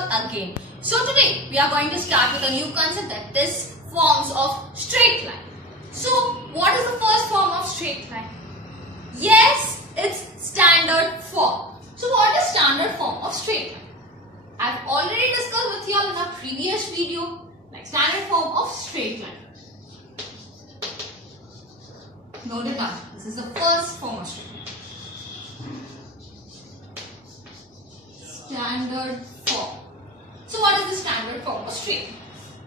all again. So today we are going to start with a new concept, that is forms of straight line. So what is the first form of straight line? Yes, it's standard form. So what is standard form of straight line? I've already discussed with you all in our previous video, like standard form of straight line. Note it down. This is the first form of straight line. Standard form. So what is the standard form of straight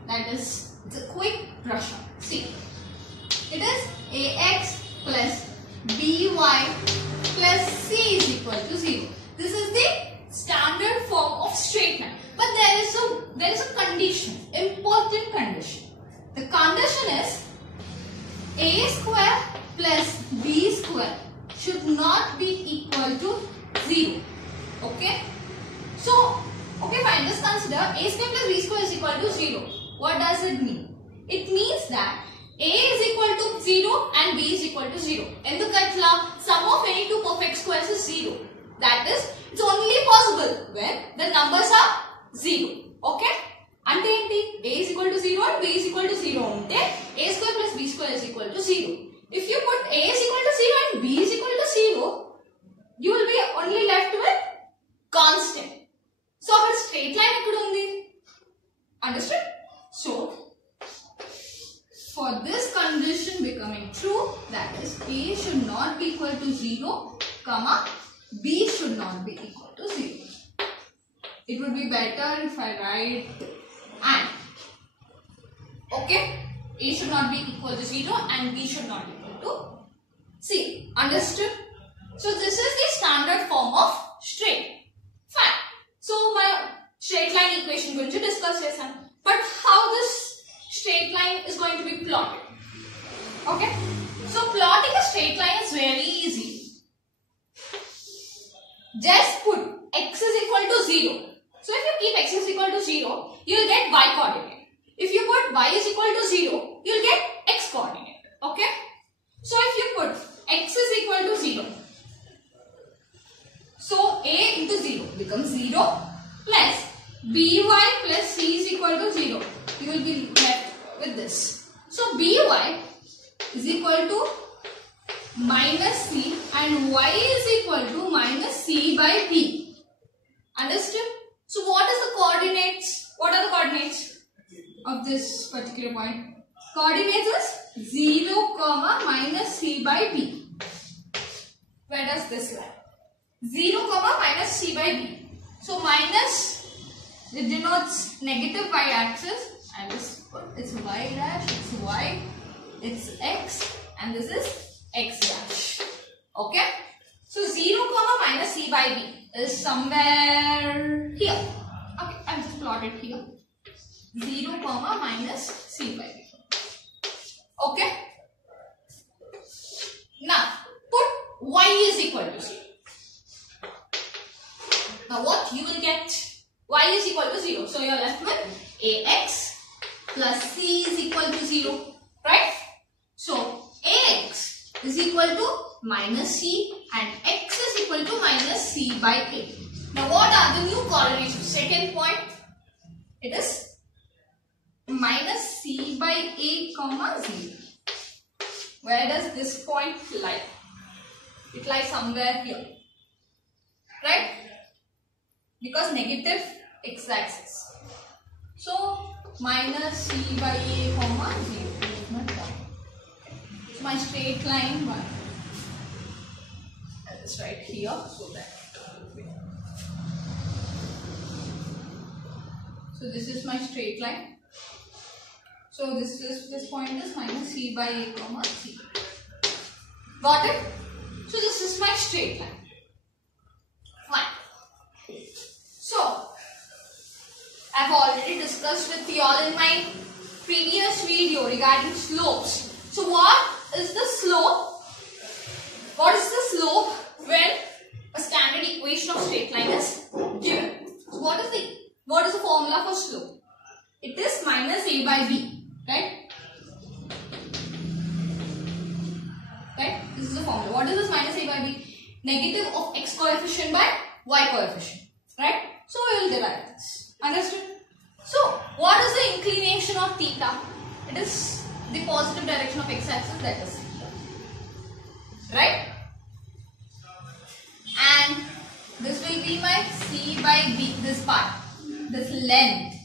line? That is, it's a quick brush up. See, it is ax plus by plus c is equal to 0. This is the standard form of straight line. But there is a condition, important condition. The condition is a square plus b square should not be equal to 0. Okay? So, okay fine, just consider a square plus b square is equal to 0. What does it mean? It means that a is equal to 0 and b is equal to 0. Endukatla, sum of any two perfect squares is 0. That is, it's only possible when the numbers are 0. Okay? Ante enti, a is equal to 0 and b is equal to 0 unte a square plus b square is equal to 0. If you put a is equal to 0 and b is equal to 0, you will be only left with constant. So our straight line ikkada undi. Understood? So for this condition becoming true, that is a should not be equal to 0, comma b should not be equal to 0. It would be better if I write and. Okay? A should not be equal to 0 and b should not be equal to 0. Understood? So this is the standard form of straight. Fine. So my straight line equation going to discuss this. But how this straight line is going to be plotted? Okay? So plotting a straight line is very easy. Just put x is equal to 0. So if you keep x is equal to 0, you will get y coordinate. If you put y is equal to 0, you will get x coordinate. Okay? So if you put x is equal to 0, so a into 0 becomes 0 plus by plus c is equal to 0. You will be left with this. So by is equal to minus c and y is equal to minus c by b. Understood? So what is the coordinates? What are the coordinates of this particular point? Coordinates is 0, minus c by b. Where does this lie? 0, minus c by b. So minus, it denotes negative y-axis. I just put it's y dash, it's y, it's x, and this is x dash. Okay? So 0, minus c by b is somewhere here. Okay, I'll just plot it here. 0, minus c by b. Okay? Now, put y is equal to 0. Now what you will get? Y is equal to 0. So you are left with ax plus c is equal to 0. Right? So ax is equal to minus c and x is equal to minus c by a. Now what are the new coordinates? Second point, it is minus c by a comma 0. Where does this point lie? It lies somewhere here. Right? Because negative x-axis. So minus c by a comma 0 is my point. So my straight line 1. I'll just write here so that. So this is my straight line. So this point is minus c by a comma c. Got it? So this is my straight line. Fine. So I've already discussed with you all in my previous video regarding slopes. So what is the slope? What is the slope when a standard equation of straight line is given? So what is the formula for slope? It is minus a by b, right? Right? This is the formula. What is this minus a by b? Negative of x coefficient by y coefficient, right? So we will derive this. theta. It is the positive direction of x-axis, that is theta. Right? And this will be my c by b. This part, this length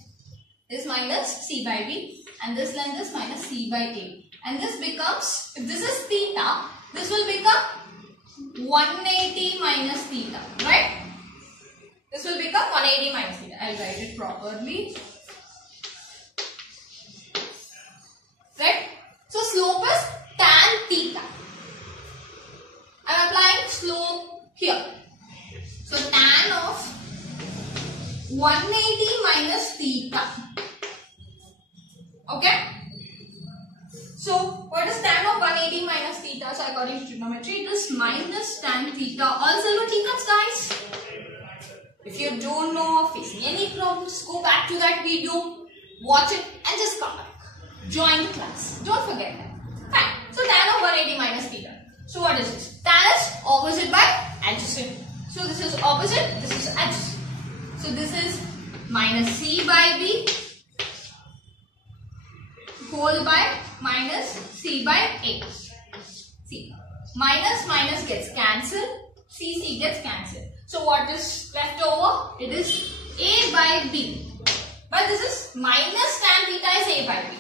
is minus c by b, and this length is minus c by a. And this becomes, if this is theta, this will become 180 minus theta, right? This will become 180 minus theta. I'll write it properly. Right? So slope is tan theta. I am applying slope here. So tan of 180 minus theta. Okay? So what is tan of 180 minus theta? So according to trigonometry, it is minus tan theta. All simultaneous, guys. If you don't know or facing any problems, go back to that video, watch it and just come back. Join the class. Don't forget that. Fine. So tan of 180 minus theta. So what is this? Tan is opposite by adjacent. So this is opposite, this is adjacent. So this is minus c by b whole by minus c by a. See, minus gets cancelled, c gets cancelled. So what is left over? It is a by b. But this is minus tan theta is a by b.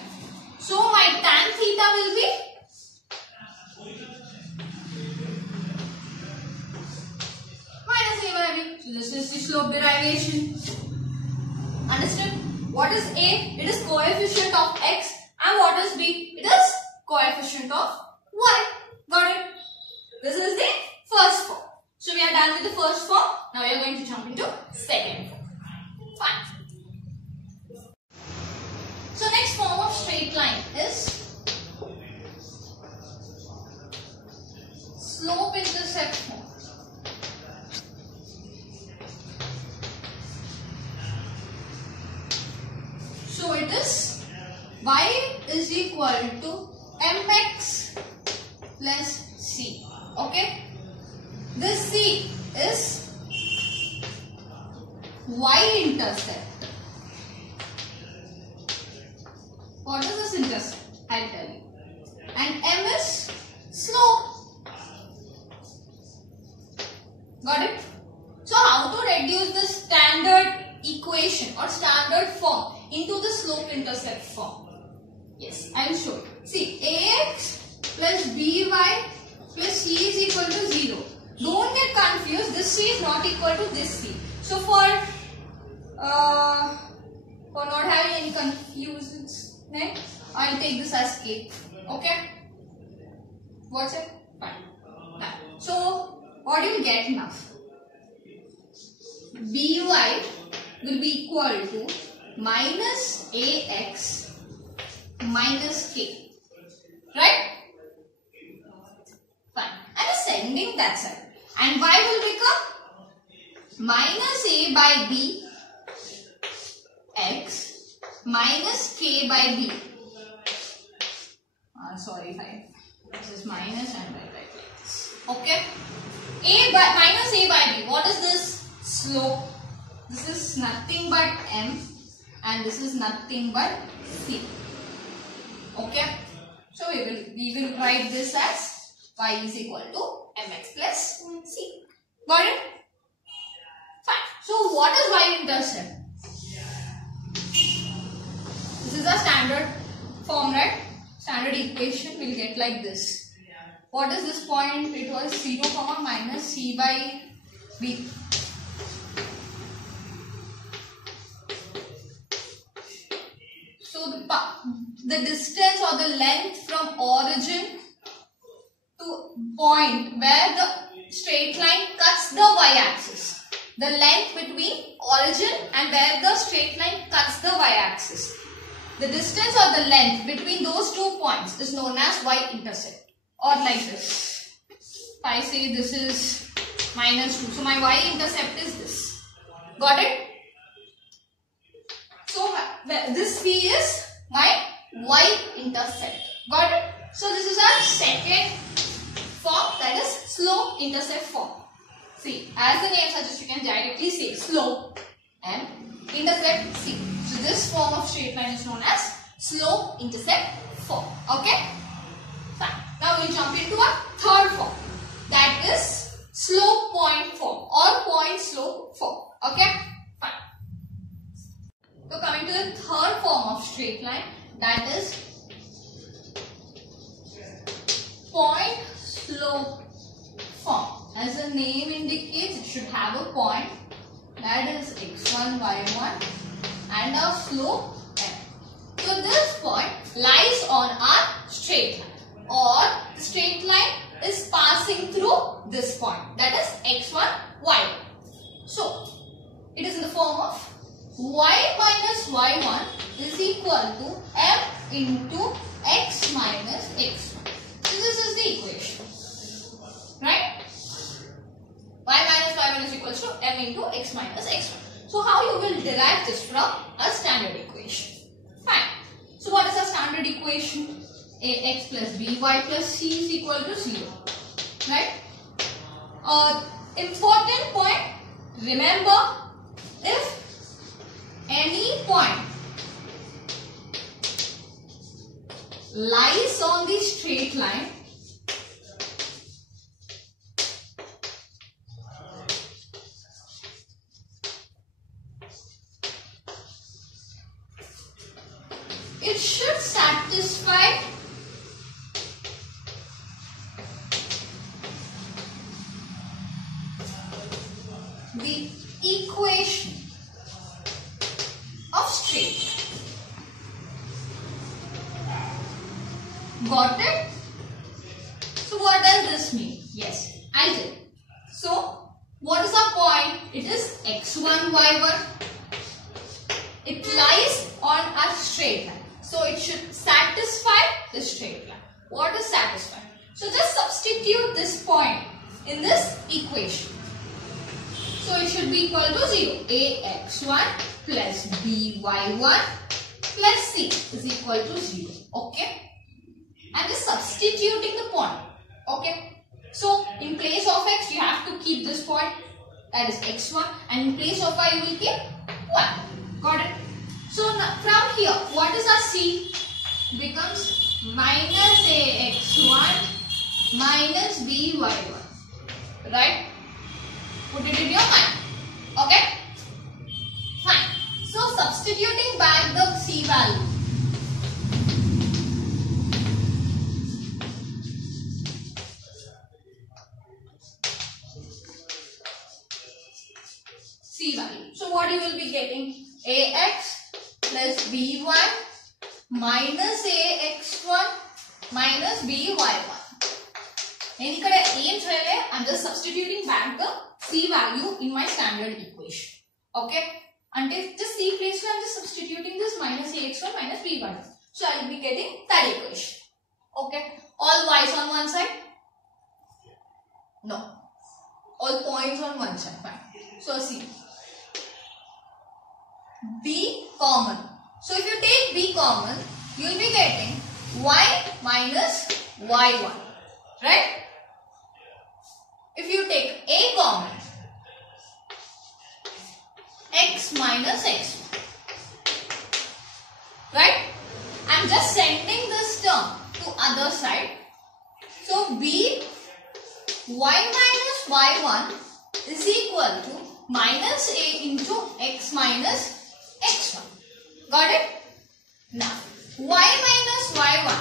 So my tan theta will be minus a by b. So this is the slope derivation. Understood? What is a? It is coefficient of x. And what is b? It is coefficient of y. Got it? This is the first form. So we are done with the first form. Now we are going to jump into second form. Fine. So next form of straight line is slope intercept form. So it is y is equal to mx plus c. Okay? This c is y-intercept. What is this intercept? I'll tell you. And m is slope. Got it? So how to reduce the standard equation or standard form into the slope intercept form? Yes, I will show you. See, ax plus by plus c is equal to 0. Don't get confused. This c is not equal to this c. So for not having any confusions, right? I'll take this as k. Okay? What's it? Fine. So what do you get now? By will be equal to minus ax minus k. Right? Fine. I'm sending that side. And y will become minus a by b x minus k by b. Sorry, fine. This is minus and y by x. Okay? Minus a by b. What is this? Slope. This is nothing but m and this is nothing but c. Okay? So we will write this as y is equal to mx plus c. Got it? Fine. So what is y-intercept? This is a standard form, right? Standard equation will get like this. What is this point? It was 0, minus c by b. So the distance or the length from origin to point where the straight line cuts the y-axis. The length between origin and where the straight line cuts the y-axis. The distance or the length between those 2 points is known as y-intercept. Or like this. If I say this is minus 2. So my y-intercept is this. Got it? So this c is my y-intercept. Got it? So this is our second form, that is slope intercept form. See, as the name suggests, you can directly say slope and intercept c. So this form of straight line is known as slope intercept form. Okay? Fine. Now we'll jump into a third form, that is slope point form or point slope form. Okay? Fine. So coming to the third form of straight line, that is point slope form. As the name indicates, it should have a point, that is x1, y1 and a slope m. So this point lies on our straight line, or the straight line is passing through this point, that is x1, y1. So it is in the form of y minus y1 is equal to m into x minus x1. So this is the equation, right? Y minus y1 is equal to m into x minus x1. So how you will derive this from a standard equation? Fine. So what is our standard equation? Ax plus by plus c is equal to 0. Right? Important point. Remember, if any point lies on the straight line, it should satisfy the equation of straight line. Got it? So what does this mean? Yes, I did. So what is our point? It is x1, y1. It lies on a straight line. So it should satisfy the straight line. What is satisfy? So just substitute this point in this equation. So it should be equal to 0. Ax1 plus by1 plus c is equal to 0. Okay. I'm just substituting the point. Okay. So in place of x you have to keep this point, that is x1, and in place of y you will keep 1. Got it? So now from here, what is our c? Becomes minus ax1 minus by1. Right? Put it in your mind. Okay? Fine. So substituting back the c value. C value. So what you will be getting? Ax plus by1 minus ax1 minus by1. I'm just substituting back the c value in my standard equation. Okay? Until just c place, I'm just substituting this minus ax1 minus by1. So I will be getting that equation. Okay? All y's on one side? No. All points on one side. Fine. So see. B common. So if you take B common, you will be getting y minus y1. Right? If you take A common, x minus x1. Right? I am just sending this term to other side. So B y minus y1 is equal to minus A into x minus x1. Got it? Now, y minus y1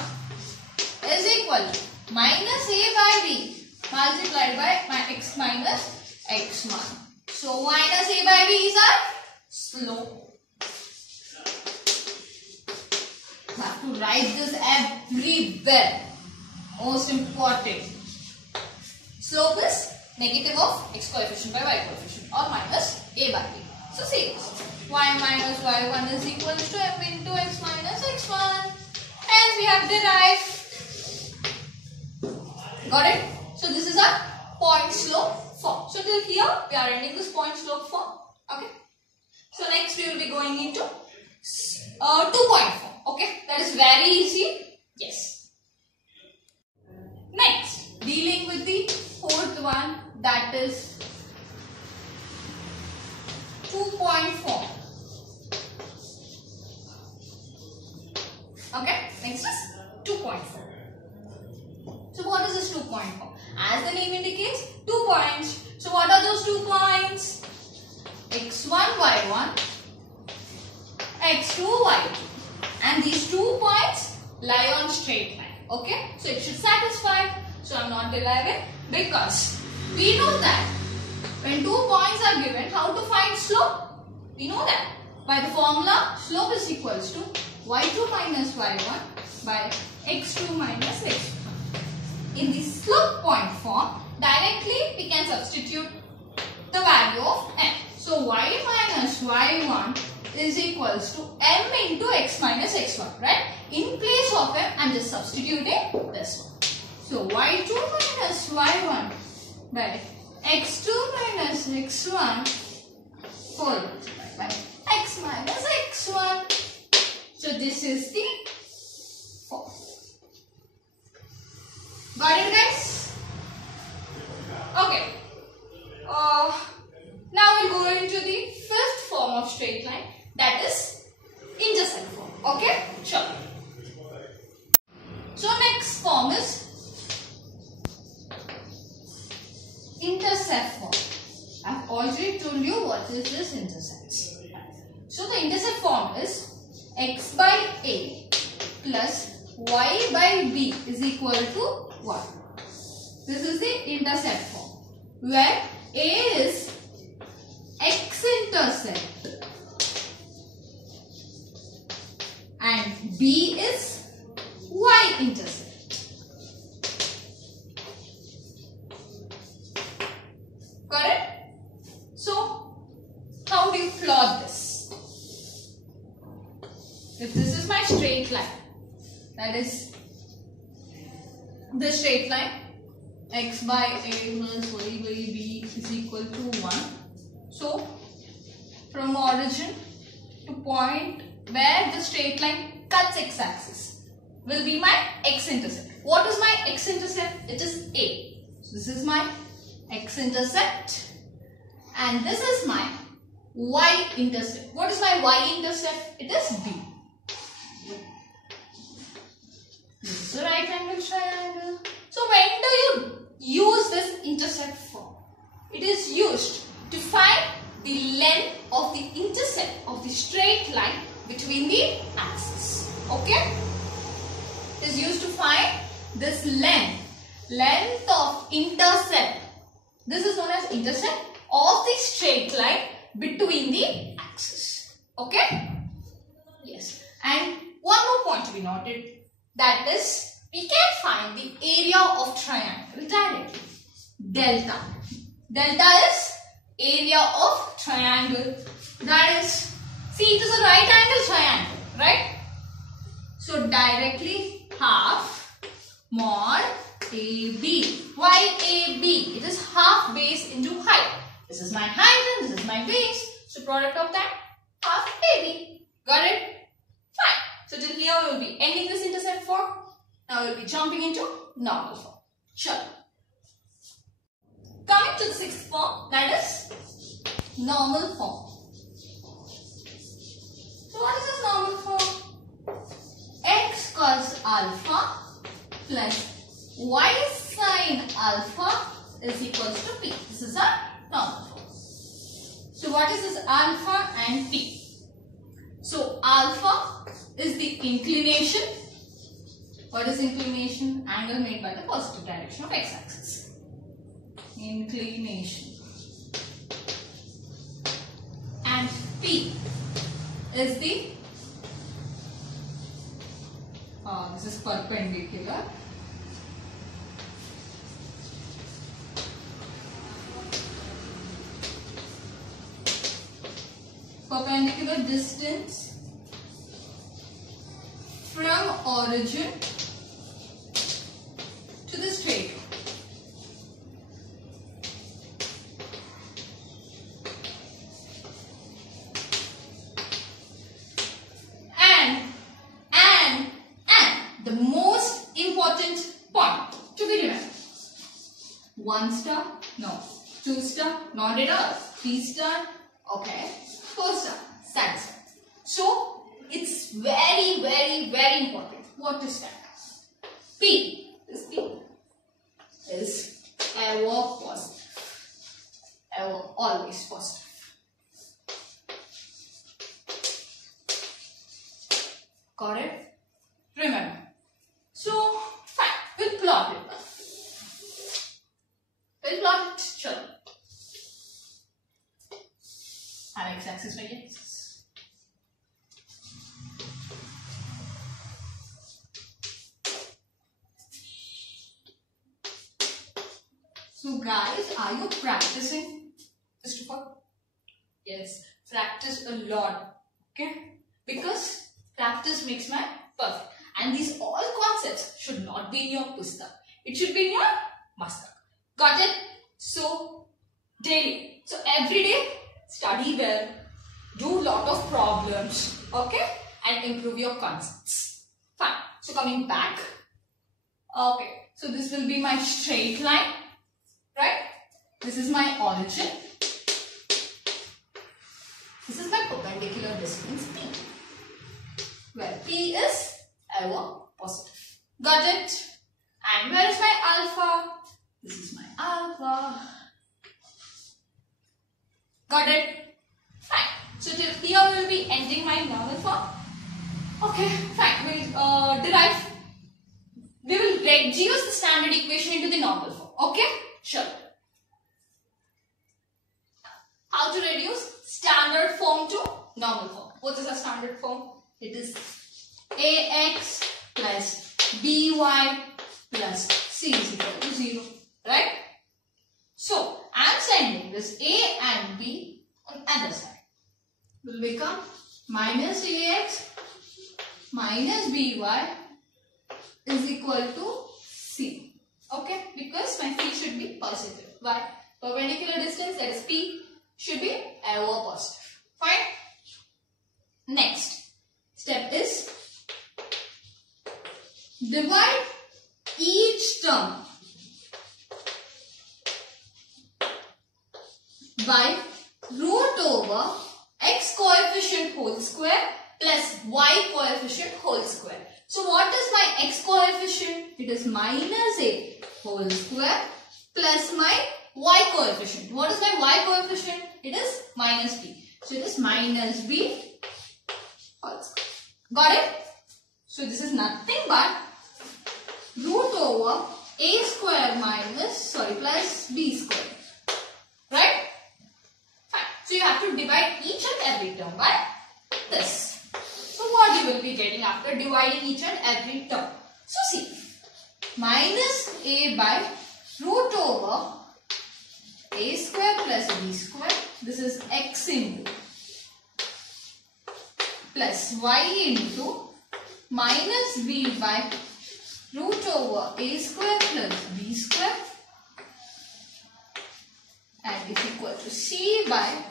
is equal to minus A by B multiplied by my x minus x1. So, minus A by B is our slope. You have to write this everywhere. Most important. Slope is negative of x coefficient by y coefficient or minus A by B. So, see this. Y minus y1 is equal to m into x minus x1. Hence, we have derived. Got it? So, this is our point slope form. So, till here, we are ending this point slope form. Okay? So, next we will be going into 2-point form. Okay? That is very easy. Yes. Next, dealing with the fourth one, that is 2-point form. next is 2.4. So what is this 2.4? As the name indicates, 2 points. So what are those 2 points? x1, y1, x2, y2. And these 2 points lie on straight line. Okay? So it should satisfy. So I am not deriving because we know that when 2 points are given, how to find slope? We know that by the formula, slope is equals to y2 minus y1 by x2 minus x1. In the slope point form, directly we can substitute the value of m. So y minus y1 is equals to m into x minus x1, right? In place of m, I am just substituting this one. So y2 minus y1 by x2 minus x1 whole multiplied by x minus x1. So this is the form. Got it, guys? Okay. Now we'll go into the fifth form of straight line, that is intercept form. Okay? Sure. So next form is intercept form. I've already told you what is this intercepts. So the intercept form is x by a plus y by b is equal to 1. This is the intercept form where a is x-intercept and b is y-intercept. Got it? So how do you plot this? If this is my straight line, that is the straight line, x by a plus y by b is equal to 1. So from origin to point where the straight line cuts x-axis will be my x-intercept. What is my x-intercept? It is a. So this is my x-intercept and this is my y-intercept. What is my y-intercept? It is b. This is the right angle triangle. So when do you use this intercept form? It is used to find the length of the intercept of the straight line between the axes. Okay? It is used to find this length of intercept. This is known as intercept of the straight line between the axes. Okay? Yes. And one more point to be noted, that is, we can find the area of triangle directly. Delta. Delta is area of triangle. That is, see, it is a right angle triangle, right? So directly half mod AB. Why AB? It is half base into height. This is my height and this is my base. So product of that, half AB. Got it? Fine. So till here we will be ending this intercept form. Now we will be jumping into normal form. Sure. Coming to the sixth form, that is normal form. So what is this normal form? X cos alpha plus y sin alpha is equals to p. This is our normal form. So what is this alpha and p? So alpha is the inclination. What is inclination? Angle made by the positive direction of x-axis. Inclination. And P is the, this is perpendicular. Perpendicular distance from origin to the straight line. And the most important point to be remembered. 1 star? No. 2 star? Not at all. 3 star? Okay. 4 star? Satisfied. So, it's very, very, very important. what is that? P. This P is ever positive. Ever, always positive. Got it? Remember. So, fine. We'll plot it now. We'll plot it. Sure. Have x-axis by x. So guys, are you practicing? First of all, yes, practice a lot. Okay? Because practice makes man perfect. And these all concepts should not be in your pustak. It should be in your mastak. Got it? So, daily. So, every day, study well. Do lot of problems. Okay? And improve your concepts. Fine. So, coming back. Okay. So, this will be my straight line. Right? This is my origin. This is my perpendicular distance P. Where P is ever positive. Got it? And where is my alpha? This is my alpha. Got it? Fine. So till here we will be ending my normal form. Okay, fine. We will reduce the standard equation into the normal form. Okay? Sure. How to reduce standard form to normal form? What is a standard form? It is ax plus by plus c is equal to 0. Right? So, I am sending this a and b on the other side. Will become minus ax minus by is equal to c. Okay? Because my c should be positive. Why? Perpendicular distance, that is p, should be ever positive. Fine? Next step is divide each term by root over x coefficient whole square plus y coefficient whole square. So what is my x coefficient? It is minus a whole square plus my y coefficient. What is my y coefficient? It is minus b. So it is minus b whole square. Got it? So this is nothing but root over a square plus b square. Right? Fine. So you have to divide each and every term by this. So what you will be getting after dividing each and every term? So see, minus a by root over a square plus b square. This is x into plus y into minus b by root over a square plus b square and is equal to c by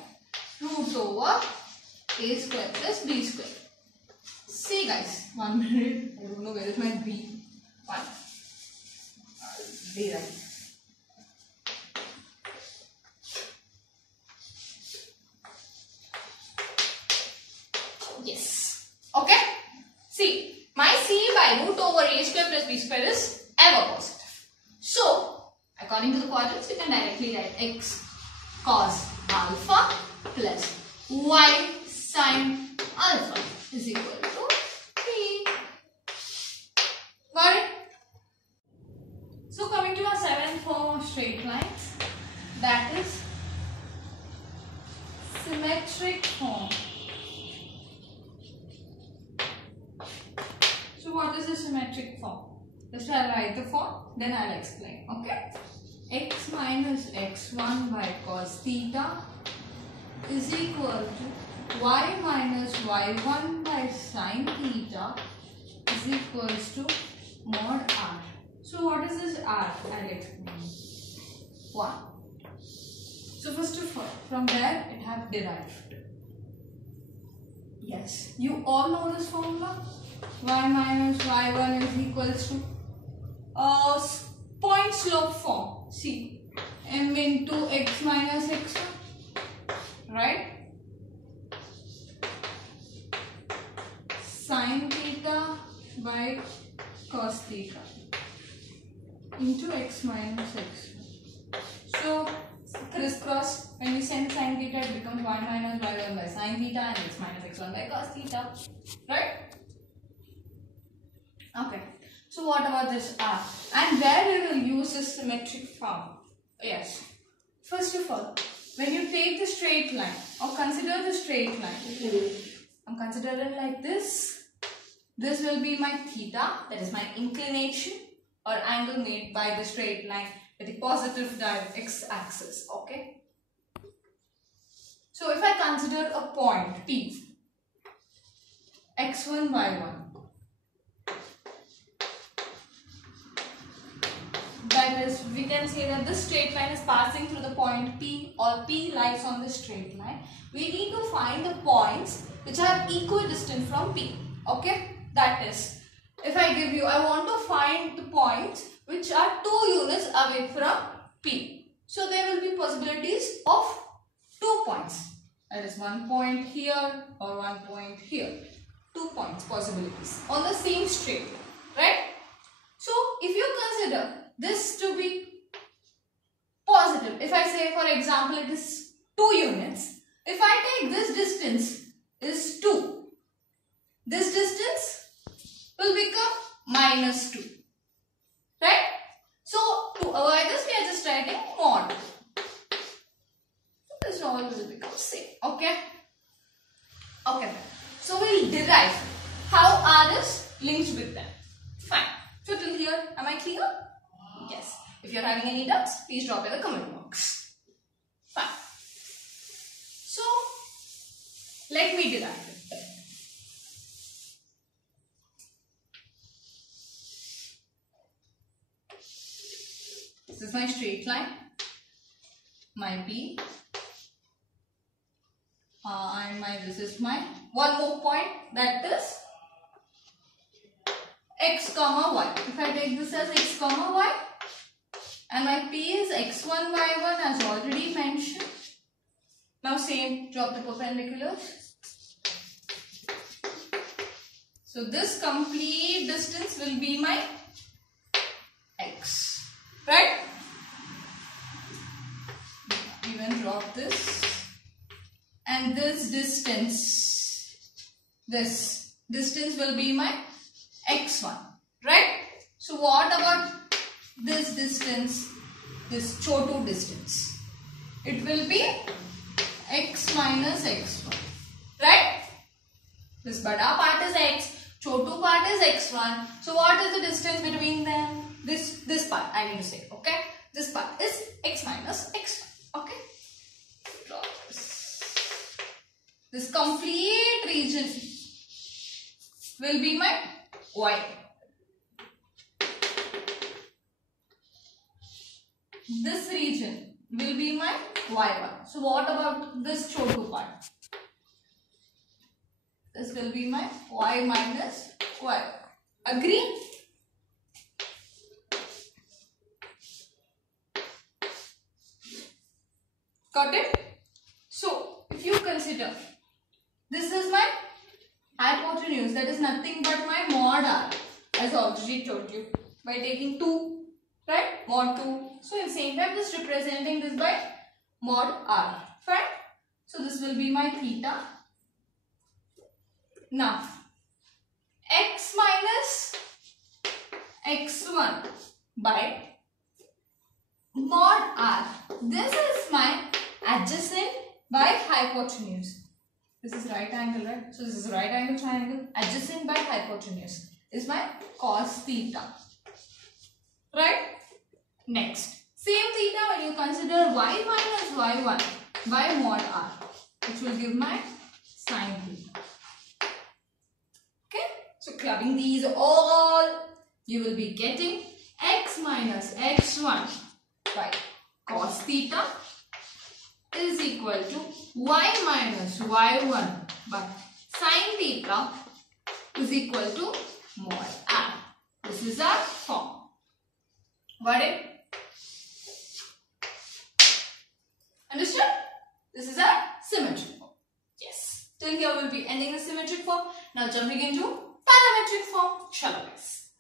root over a square plus b square. See guys, 1 minute. I don't know where is my b. 1. Be right. Yes. Okay. See, my c by root over a square plus b square is ever positive. So, according to the quadrants, you can directly write x cos alpha plus y sin alpha is equal to p. Got it? So, coming to our seventh form of straight lines, that is symmetric form. So what is the symmetric form? First I'll write the form, then I'll explain. Okay? X minus x1 by cos theta is equal to y minus y1 by sin theta is equals to mod r. So what is this r? I'll explain. 1. So first of all, from there it have derived. Yes, you all know this formula. Y minus y1 is equals to point slope form. See, m into x minus x1, right? Sin theta by cos theta into x minus x. So crisscross, when we send sin theta, it becomes y minus y1 by sin theta and x minus x1 by cos theta, right? Okay. So what about this R? And where we will use this symmetric form? Yes. First of all, when you take the straight line or consider the straight line, I'm considering like this. This will be my theta, that is my inclination or angle made by the straight line with the positive x-axis. Okay. So if I consider a point P, x1, y1, that is, we can say that this straight line is passing through the point P, or P lies on the straight line. We need to find the points which are equidistant from P. Okay, that is, if I give you, I want to find the points which are 2 units away from P. So there will be possibilities of 2 points. That is 1 point here or 1 point here. 2 points possibilities on the same straight line, right? So if you consider this to be positive, if I say for example it is 2 units, if I take this distance is 2, this distance will become minus 2, right? So to avoid this, we are just writing mod. This all will become same. Okay. Okay. So we'll derive how R is linked with them. Fine. So till here, am I clear? Yes. If you are having any doubts, please drop in the comment box. Fine. So let me derive it. This is my straight line, my P, and this is my one more point, that is x comma y. If I take this as x comma y, and my P is x1 y1 as already mentioned. Now same, drop the perpendiculars. So this complete distance will be my x, right? Even drop this, and this distance will be my x1, right? So what about this distance, this chotu distance? It will be x minus x1, right? This bada part is x, chotu part is x1. So what is the distance between them? This part I need to say, okay? This part is x minus x1, okay? Draw this. This complete region will be my y. This region will be my y1. So what about this chotu part? This will be my y minus y. Agree? Got it? So if you consider, this is my hypotenuse, that is nothing but my mod r, as I already told you, by taking 2, right? Mod 2. So in same time, just representing this by mod r, right? So this will be my theta. Now, x minus x1 by mod r. This is my adjacent by hypotenuse. This is right angle, right? So this is right angle triangle. Adjacent by hypotenuse is my cos theta, right? Next, same theta when you consider y minus y1 by mod r, which will give my sin theta. Okay, so clubbing these all, you will be getting x minus x1 by cos theta is equal to y minus y1 by sin theta is equal to mod r. This is our form. Got it? Understood? This is our symmetric form. Yes. Till here we will be ending the symmetric form. Now jumping into parametric parametric form. Chalo guys.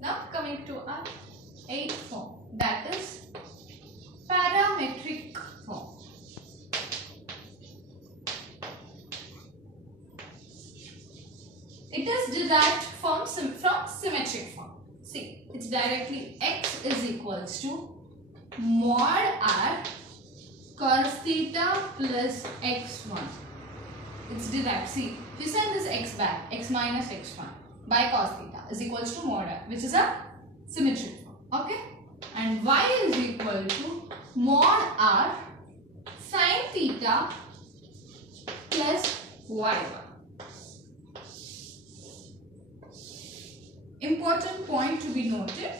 Now coming to our 8th form, that is parametric form. It is derived from symmetric form. See, it's directly x is equals to mod r cos theta plus x1. It's derived. See, if you send this x back, x minus x1 by cos theta is equals to mod r, which is a symmetric form. Okay? And y is equal to mod r sin theta plus y1. Important point to be noted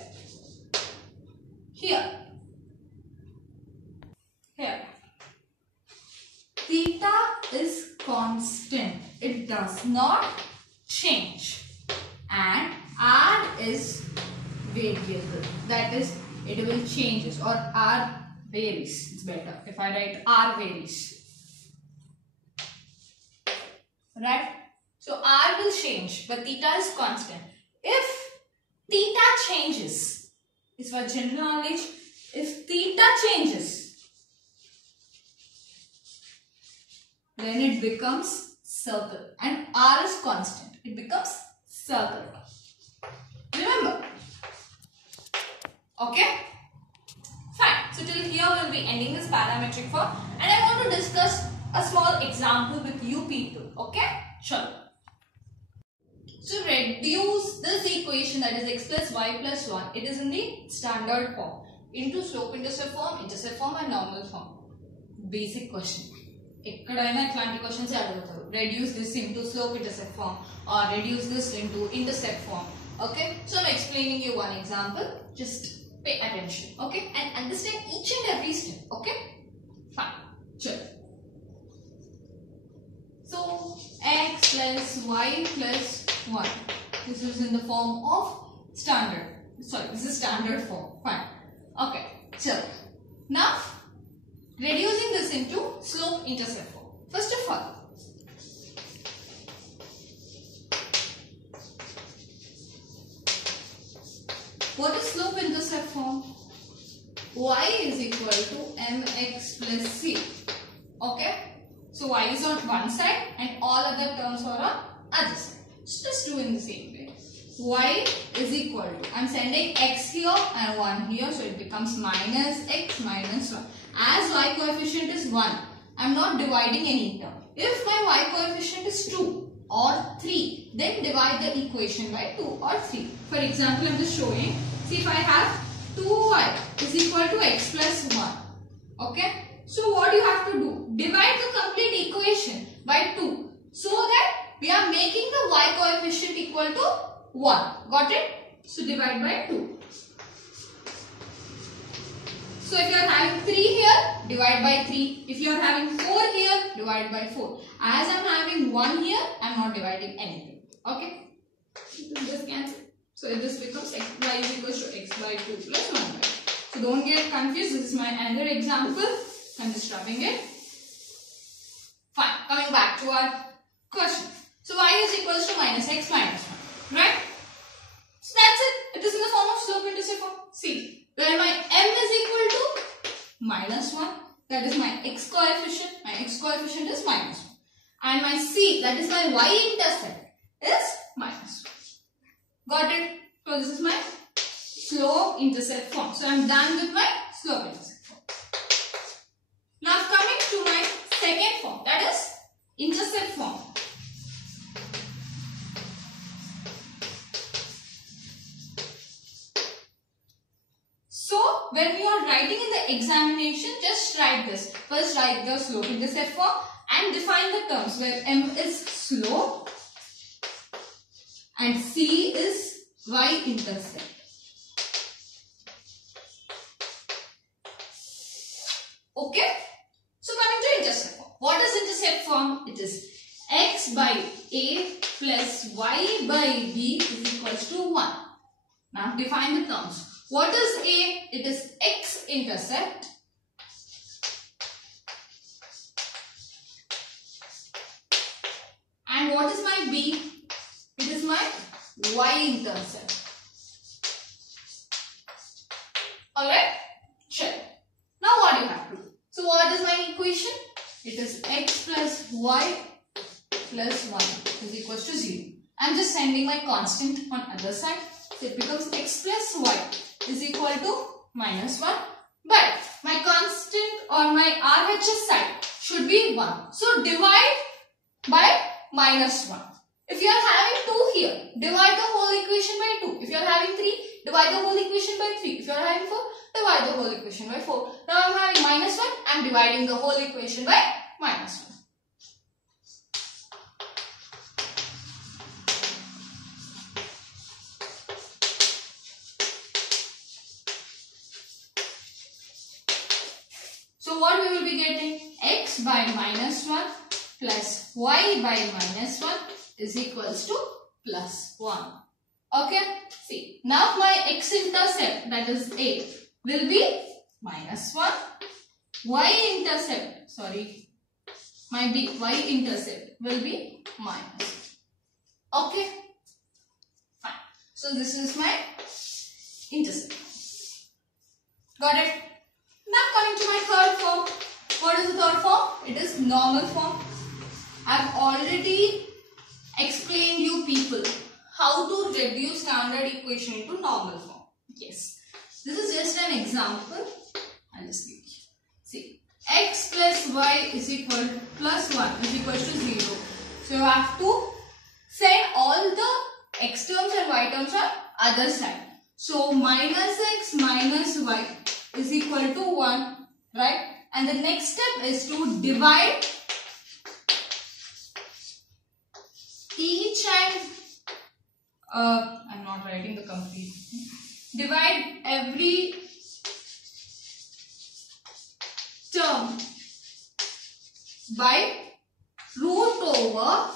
here. Theta is constant. It does not change. And r is variable. That is, it will changes, or r varies. It's better if I write r varies. Right? So r will change, but theta is constant. If theta changes, it's for general knowledge, if theta changes, then it becomes circle, and r is constant. It becomes circle. Remember? Okay? Fine. So till here we will be ending this parametric form, and I want to discuss a small example with you people. Okay? Sure. So reduce this equation, that is x plus y plus 1, it is in the standard form, into slope intercept form and normal form. Basic question. Questions reduce this into slope intercept form or reduce this into intercept form. Okay, so I'm explaining you one example. Just pay attention. Okay, and understand each and every step. Okay, fine. Sure. So x plus y plus 1. This is in the form of standard. Sorry, this is standard form. Fine. Okay. So now reducing this into slope intercept form. First of all, what is slope intercept form? Y is equal to mx plus c. Okay. So y is on one side and all other terms are on other side. So just do in the same way. Y is equal to, I am sending x here and 1 here, so it becomes minus x minus 1. As y coefficient is 1, I am not dividing any term. If my y coefficient is 2 or 3, then divide the equation by 2 or 3. For example, I am just showing. See, if I have 2y is equal to x plus 1. Okay. So what you have to do? Divide the complete equation by 2. So that we are making the y coefficient equal to 1. Got it? So divide by 2. So if you are having 3 here, divide by 3. If you are having 4 here, divide by 4. As I am having 1 here, I am not dividing anything. Okay? Just cancel. So this becomes y is equal to x by 2 plus 1 by 2. So don't get confused. This is my another example. I am just rubbing it. Fine. Coming back to our question. So y is equal to minus x minus 1. Right? So that's it. It is in the form of slope intercept form. See, where my m is equal to minus 1. That is my x coefficient. My x coefficient is minus 1. And my c, that is my y-intercept, is minus 1. Got it? So this is my slope intercept form. So I am done with my slope intercept form. Now coming to my second form, that is intercept form. So when we are writing in the examination, just write this. First write the slope intercept form and define the terms where m is slope and c is y-intercept. Okay? So coming to intercept form. What is intercept form? It is x by a plus y by b is equals to 1. Now define the terms. What is a? It is x-intercept and what is my b? It is my Y-intercept. Alright? Check. Now what do you have to do? So what is my equation? It is x plus y plus 1 is equals to 0. I am just sending my constant on other side. So it becomes x plus y is equal to minus 1. But my constant or my RHS side should be 1. So divide by minus 1. If you are having 2 here, divide the whole equation by 2. If you are having 3, divide the whole equation by 3. If you are having 4, divide the whole equation by 4. Now I am having minus 1. I am dividing the whole equation by minus 1. So what we will be getting? X by minus 1 plus y by minus 1 is equals to plus 1. Okay? See, now my x-intercept, that is A, will be minus 1. Y-intercept, sorry, my y-intercept will be minus. Okay? Fine. So this is my intercept. Got it? Now coming to my third form. What is the third form? It is normal form. I have already explained you people how to reduce standard equation into normal form. Yes. This is just an example. I'll just give you. See. X plus y is equal to plus 1 is equal to 0. So you have to send all the x terms and y terms on other side. So minus x minus y is equal to 1, right? And the next step is to divide each and I'm not writing the complete. Divide every term by root over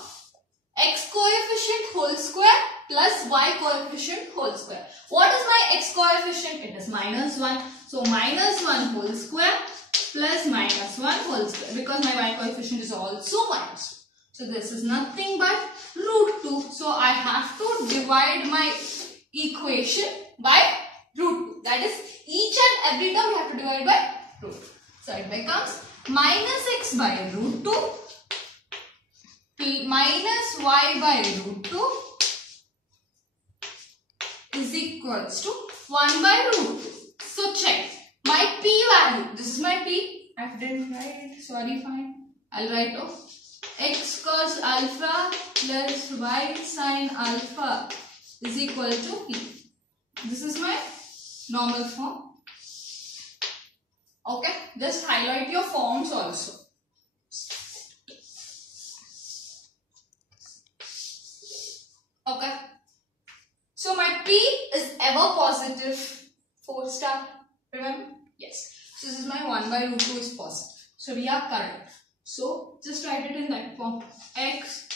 x coefficient whole square plus y coefficient whole square. What is my x coefficient? It is minus 1. So minus 1 whole square plus minus 1 whole square, because my y coefficient is also minus 2. So this is nothing but root 2. So I have to divide my equation by root 2. That is, each and every term we have to divide by root 2. So it becomes minus x by root 2 minus y by root 2 is equals to 1 by root 2. So check my p value. This is my p. I didn't write it. Sorry, fine. I'll write off. X cos alpha plus y sin alpha is equal to p. This is my normal form. Okay. Just highlight your forms also. Okay. So my P is ever positive 4 star. Remember? Yes. So this is my 1 by root 2 is positive. So we are correct. So just write it in that form. X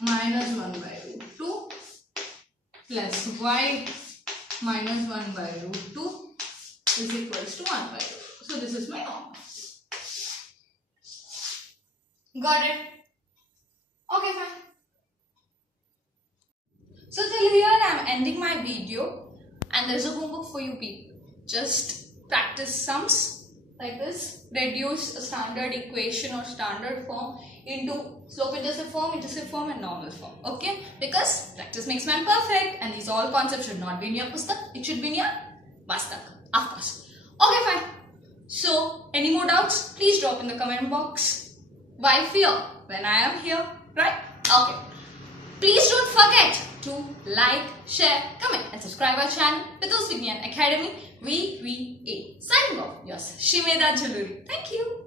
minus 1 by root 2 plus y minus 1 by root 2 is equals to 1 by root 2. So this is my normal. Got it? Okay, fine. So till here I am ending my video, and there's a homework for you people. Just practice sums like this. Reduce a standard equation or standard form into slope-intercept form and normal form. Okay? Because practice makes man perfect, and these all concepts should not be in your pustak. It should be in your vastak. Of course. Okay, fine. So any more doubts? Please drop in the comment box. Why fear when I am here? Right? Okay. Please don't forget to like, share, comment and subscribe our channel Vidus Vignan Academy VVA. Signing off, yours Shimeda Jaluri. Thank you.